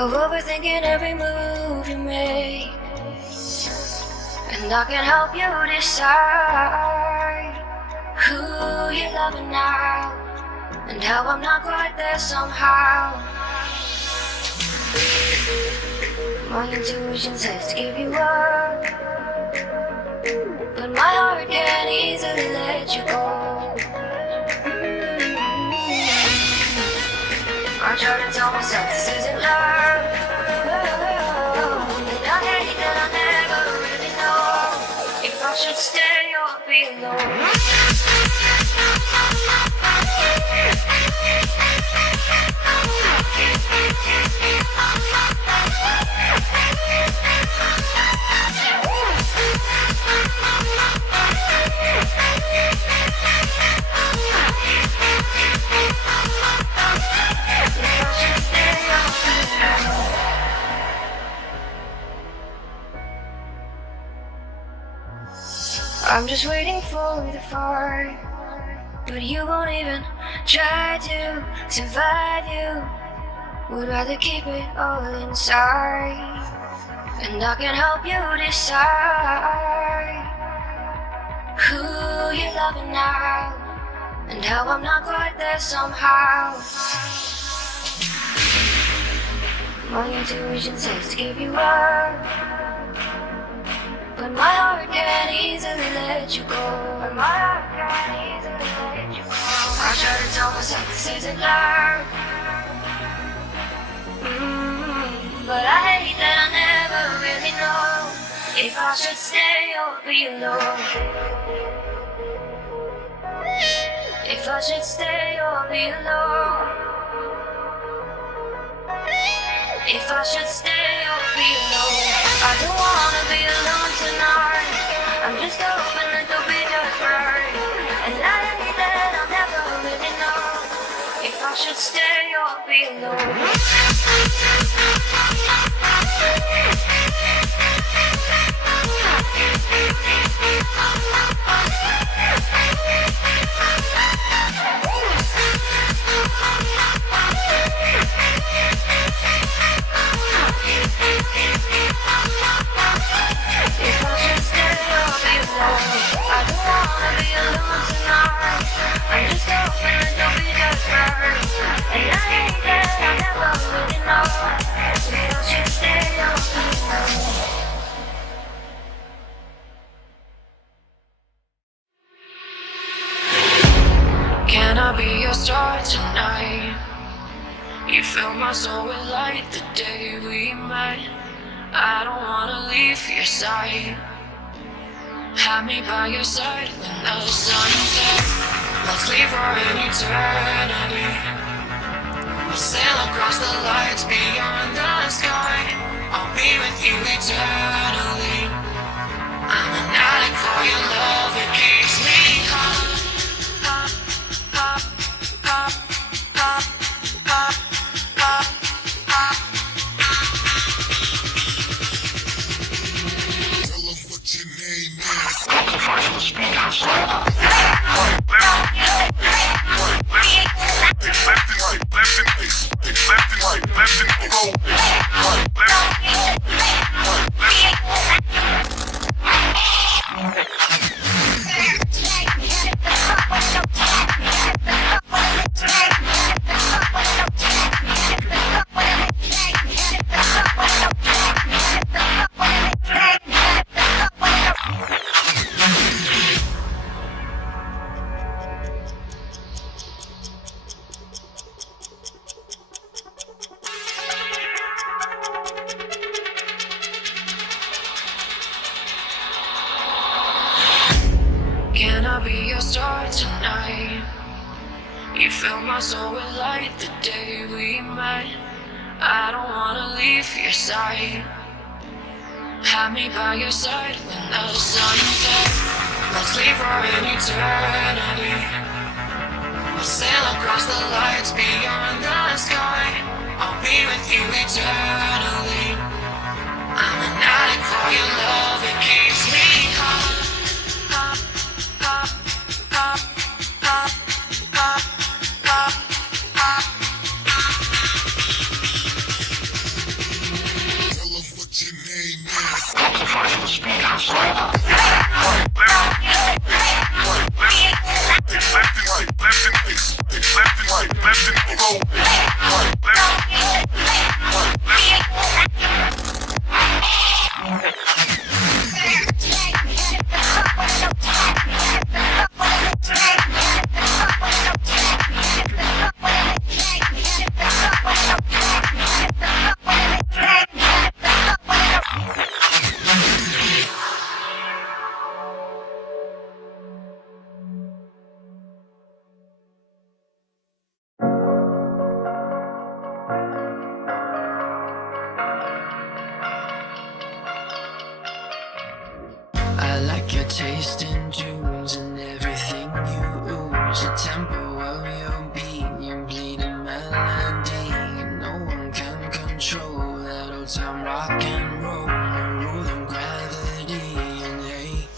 of overthinking every move you make. And I can help you decide who you're loving now, and how I'm not quite there somehow. My intuition says to give you up, but my heart can't easily let you go. I try to tell myself this isn't love, and I hate that I never really know if I should stay or be alone. I'm just waiting for the fire, but you won't even try to survive. You would rather keep it all inside, and I can help you decide who you're loving now, and how I'm not quite there somehow. My intuition says to give you up, but my heart can't easily let you go. I try to tell myself this isn't love, but I hate that I never really know if I should stay or be alone. If I should stay or be alone. If I should stay or be alone. I don't wanna be alone tonight. I'm just hoping that you'll be just right. And I hate that I'll never really know if I should stay or be alone. If I should stay or be alone, I don't wanna be alone tonight. I'm just hoping that you'll be just right. And I hate that I never really know if I should stay or be alone. Can I be your star tonight? You fill my soul with light the day we met. I don't wanna leave your side. Have me by your side when the sun sets. Let's leave for an eternity. We'll sail across the lights beyond the sky. I'll be with you eternally. I'm an addict for your love, it keeps me hot. Hot, hot, hot, hot, hot, hot, hot. Tell them what your name is. Sacrifice the speed house. Can I be your star tonight? You fill my soul with light the day we met. I don't wanna leave your side. Have me by your side when the sun sets. Let's leave for an eternity. We'll sail across the lights beyond the sky. I'll be with you eternally. I'm an addict for your love, it keeps me hot. Hot, hot, hot, hot, hot, hot, hot. the speed hustle. I like your taste in tunes and everything you ooze. The tempo of your beat, your bleeding melody. No one can control that old time rock and roll. No rule of gravity. And hey,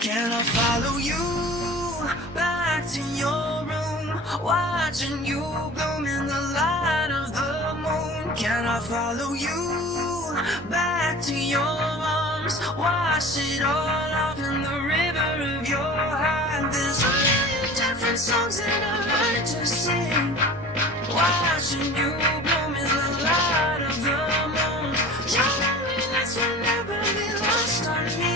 can I follow you back to your room, watching you bloom in the light of the moon? Can I follow you back to your arms, wash it all off in the river of your heart? There's a million different songs that I like to sing, watching you bloom in the light of the moon. Your loneliness will never be lost on me,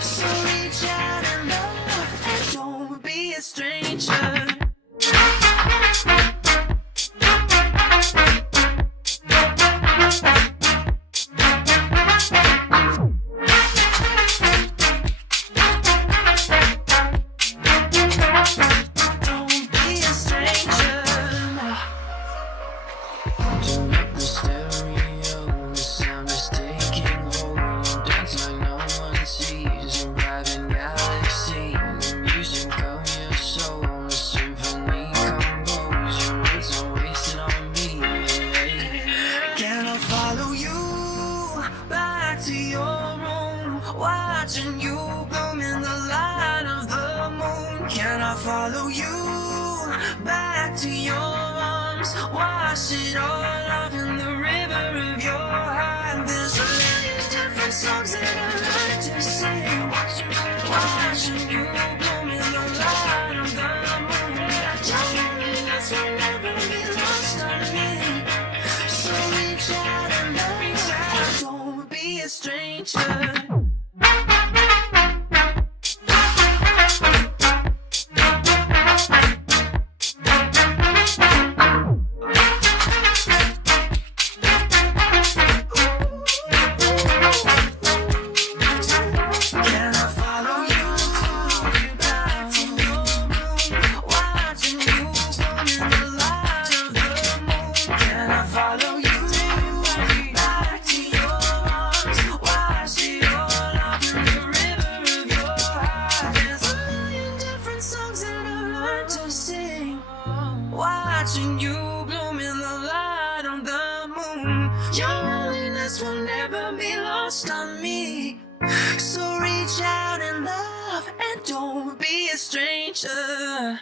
so reach out and love and don't be a stranger. Watching you bloom in the light of the moon. Can I follow you back to your arms, wash it all off in the river of your heart? There's a million different songs that I like to sing, watching you bloom in the light of the moon. Your loneliness will never be lost on me, so reach out and reach out. Don't be a stranger. Watching you bloom in the light of the moon. Your loneliness will never be lost on me, so reach out and love and don't be a stranger.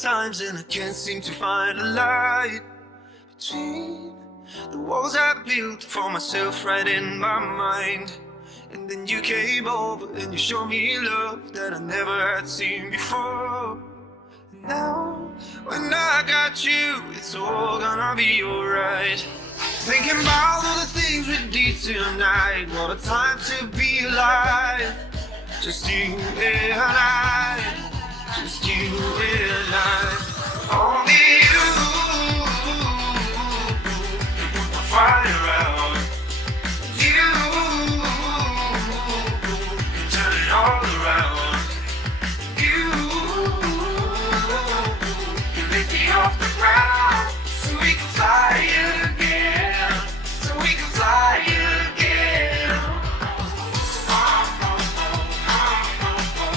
times and I can't seem to find a light between the walls I built for myself right in my mind. And then you came over and you showed me love that I never had seen before. And now, when I got you, it's all gonna be alright. Thinking about all the things we did tonight, what a time to be alive. Just you and I, just you and I. Only you can put the fire out. You can turn it all around. You can lift me off the ground so we can fly again. So we can fly again.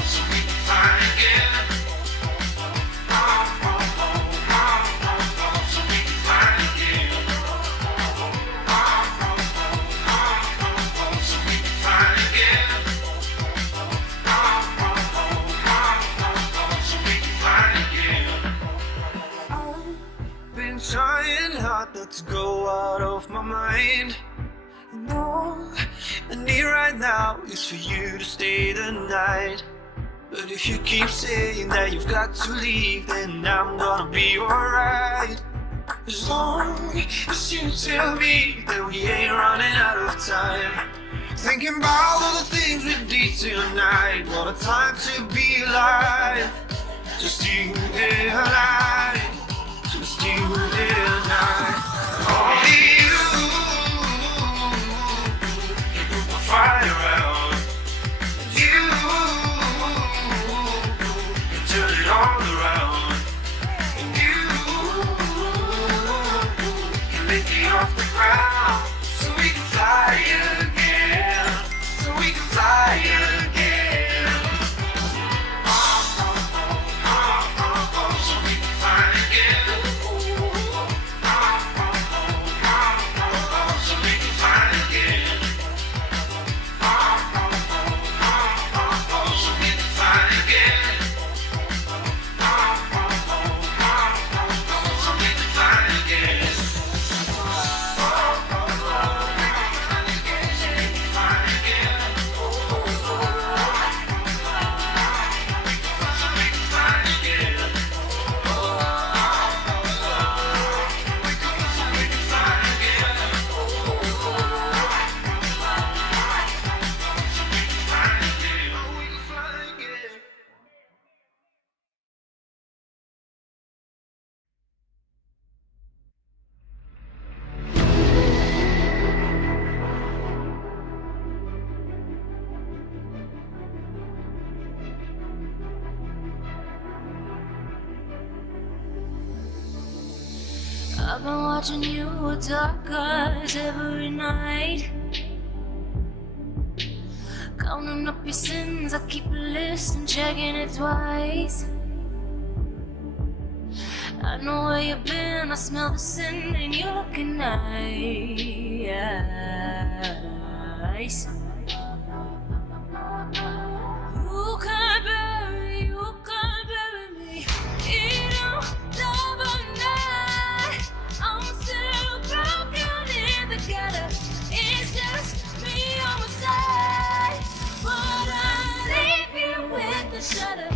So we can fly again. So we can fly again. So we can fly again. So we can fly again. I've been trying hard not to go out of my mind. And all I need right now is for you to stay the night. But if you keep saying that you've got to leave, then I'm gonna be alright. As long as you tell me that we ain't running out of time. Thinking about all the things we did tonight, what a time to be alive. Just you and I, just you and I. Only you can put the fire out. You can turn it all around. And you can lift me off the ground so we can fly again. So we can fly again. So we can fly again. So we can fly again. So we can fly again. So we can fly again. I've been watching you with dark eyes every night, counting up your sins. I keep a list and checking it twice. I know where you've been, I smell the sin, and you're looking nice. You can't bury me. You don't love or not. I'm still broken in the gutter. It's just me on my side, but I leave you with the shudder.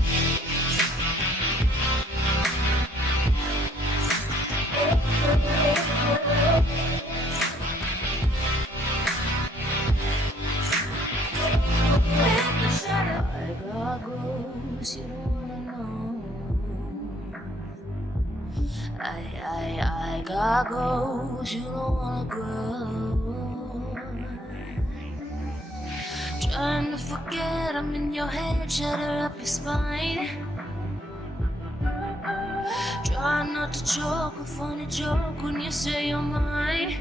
I got goals you don't wanna know. I got goals you don't wanna grow. Trying to forget I'm in your head, shatter up your spine. Try not to choke, a funny joke when you say you're mine.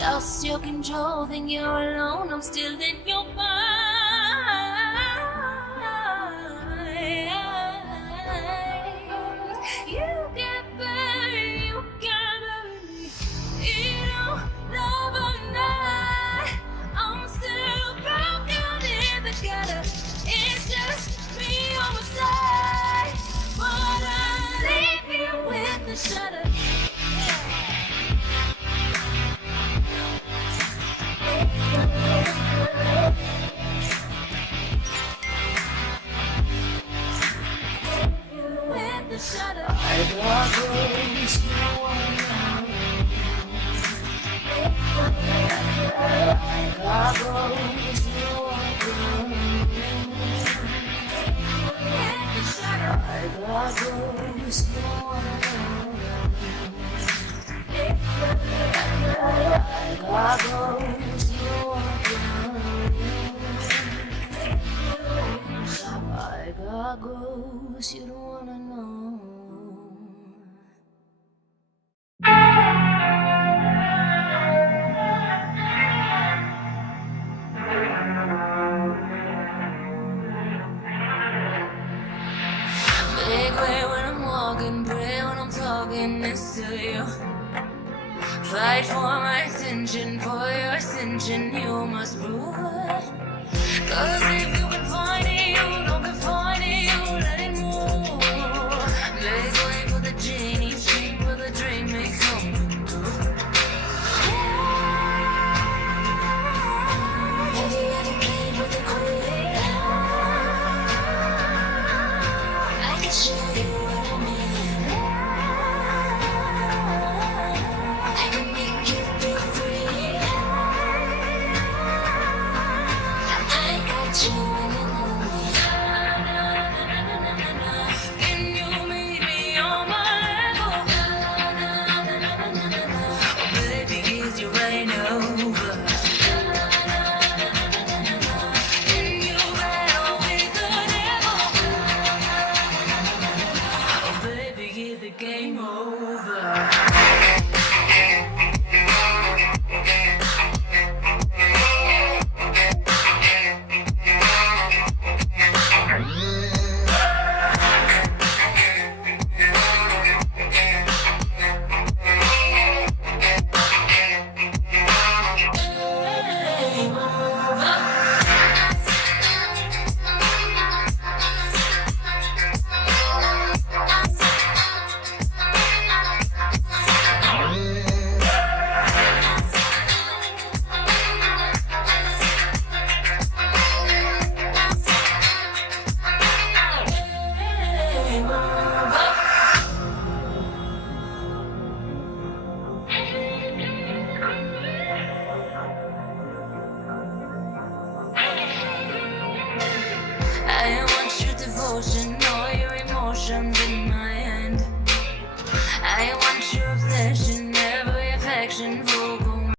Lost your control, think you're alone, I'm still in your mind. You can't bury me. You don't love or not. I'm still broken in the gutter. It's just me on my side. promise you don't wanna know. Make way when I'm walking, pray when I'm talking this to you. Fight for my attention, for your ascension, you must prove it. Cause if you can find it, you don't confine it, you let it move. Make way for the genie, street for the dream may come true. Have you ever played with the queen? I can show you what I mean. I can make you feel free. I got you in an enemy. Can you meet me on my level? Oh, baby, is you right over? Can you battle with the devil? Oh, baby, is the game over? I want your devotion, all your emotions in my hand. I want